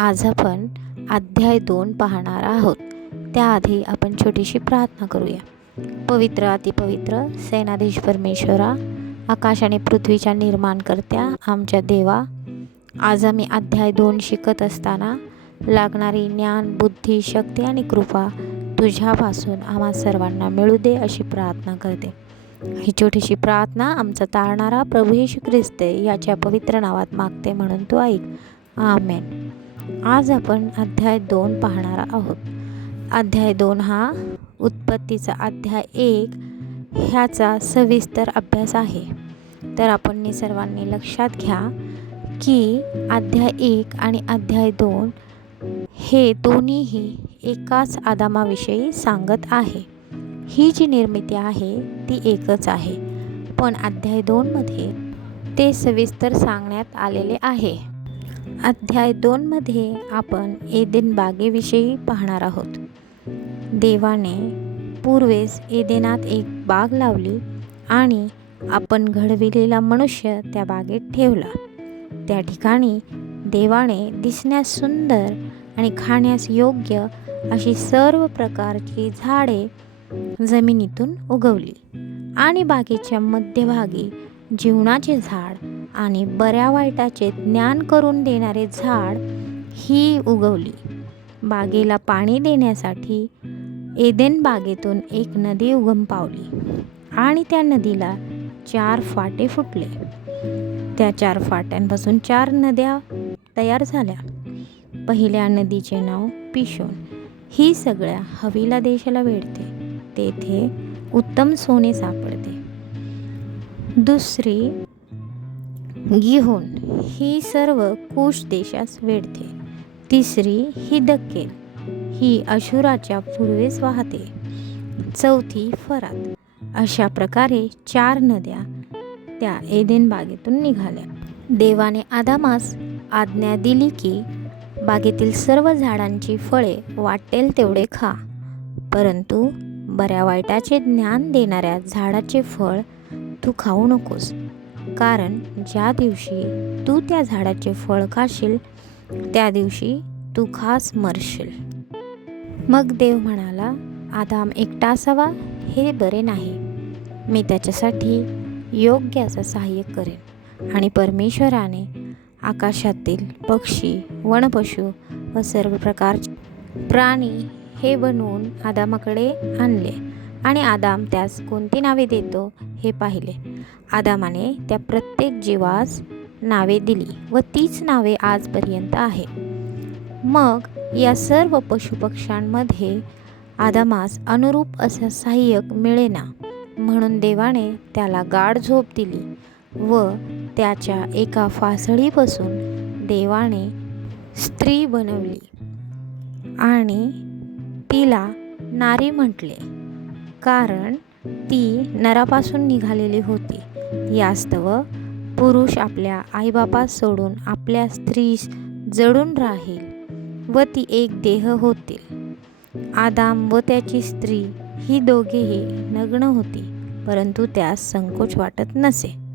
आज आपण अध्याय दोन पाहणार आहोत. त्याआधी आपण छोटीशी प्रार्थना करूया. पवित्र अतिपवित्र सेनाधीश परमेश्वरा आकाश आणि पृथ्वीच्या निर्माणकर्त्या आमच्या देवा आज आम्ही अध्याय दोन शिकत असताना लागणारी ज्ञान बुद्धी शक्ती आणि कृपा तुझ्यापासून आम्हा सर्वांना मिळू दे अशी प्रार्थना करते. ही छोटीशी प्रार्थना आमचा तारणारा प्रभू येशू ख्रिस्त याच्या पवित्र नावात मागते म्हणून तू ऐक. आमेन. आज आपण अध्याय दोन पाहणार आहोत. अध्याय दोन हा उत्पत्तीचा अध्याय एक. ह्याचा सविस्तर अभ्यास आहे. तर आपण सर्वांनी लक्षात घ्या की अध्याय एक आणि अध्याय दोन हे दोन्हीही एकाच आदामाविषयी सांगत आहे. ही जी निर्मिती आहे ती एकच आहे. पण अध्याय दोनमध्ये ते सविस्तर सांगण्यात आलेले आहे. अध्याय दोनमध्ये आपण एदेन बागेविषयी पाहणार आहोत. देवाने पूर्वेस एदेनात एक बाग लावली आणि आपण घडविलेला मनुष्य त्या बागेत ठेवला. त्या ठिकाणी देवाने दिसण्यास सुंदर आणि खाण्यास योग्य अशी सर्व प्रकारची झाडे जमिनीतून उगवली आणि बागेच्या मध्यभागी जीवनाचे झाड आणि बऱ्या वाईटाचे ज्ञान करून देणारे झाड ही उगवली. बागेला पाणी देण्यासाठी एदेन बागेतून एक नदी उगम पावली आणि त्या नदीला चार फाटे फुटले. त्या चार फाट्यांपासून चार नद्या तयार झाल्या. पहिल्या नदीचे नाव पिशोन. ही सगळ्या हवीला देशाला वेढते. तेथे उत्तम सोने सापडते. दुसरी गिहोन ही सर्व कुश देशास वेढते. तिसरी ही दक्केल ही अशुराच्या पूर्वेस वाहते. चौथी फरात. अशा प्रकारे चार नद्या त्या एदेन बागेतून निघाल्या. देवाने आदामास आज्ञा दिली की बागेतील सर्व झाडांची फळे वाटेल तेवढे खा. परंतु बऱ्या वाईटाचे ज्ञान देणाऱ्या झाडाचे फळ तू खाऊ नकोस. कारण ज्या दिवशी तू त्या झाडाचे फळ खाशील त्या दिवशी तू खास मरशील. मग देव म्हणाला आदाम एकटा असावा हे बरे नाही. मी त्याच्यासाठी योग्य असं सहाय्य करेन आणि परमेश्वराने आकाशातील पक्षी वनपशु व सर्व प्रकारचे प्राणी हे बनवून आदामाकडे आणले. आणि आदाम त्यास कोणती नावे देतो हे पाहिले. आदामाने त्या प्रत्येक जीवास नावे दिली व तीच नावे आजपर्यंत आहे. मग या सर्व पशुपक्ष्यांमध्ये आदामास अनुरूप असं सहाय्यक मिळेना म्हणून देवाने त्याला गाढ झोप दिली व त्याच्या एका फासळीपासून देवाने स्त्री बनवली. आणि तिला नारी म्हटले. कारण ती नरापासून निघालेली होती. यास्तव पुरुष आपल्या आईबापास सोडून आपल्या स्त्रीस जडून राहील व ती एक देह होतील. आदाम व त्याची स्त्री ही दोघेही नग्न होती परंतु त्यास संकोच वाटत नसे.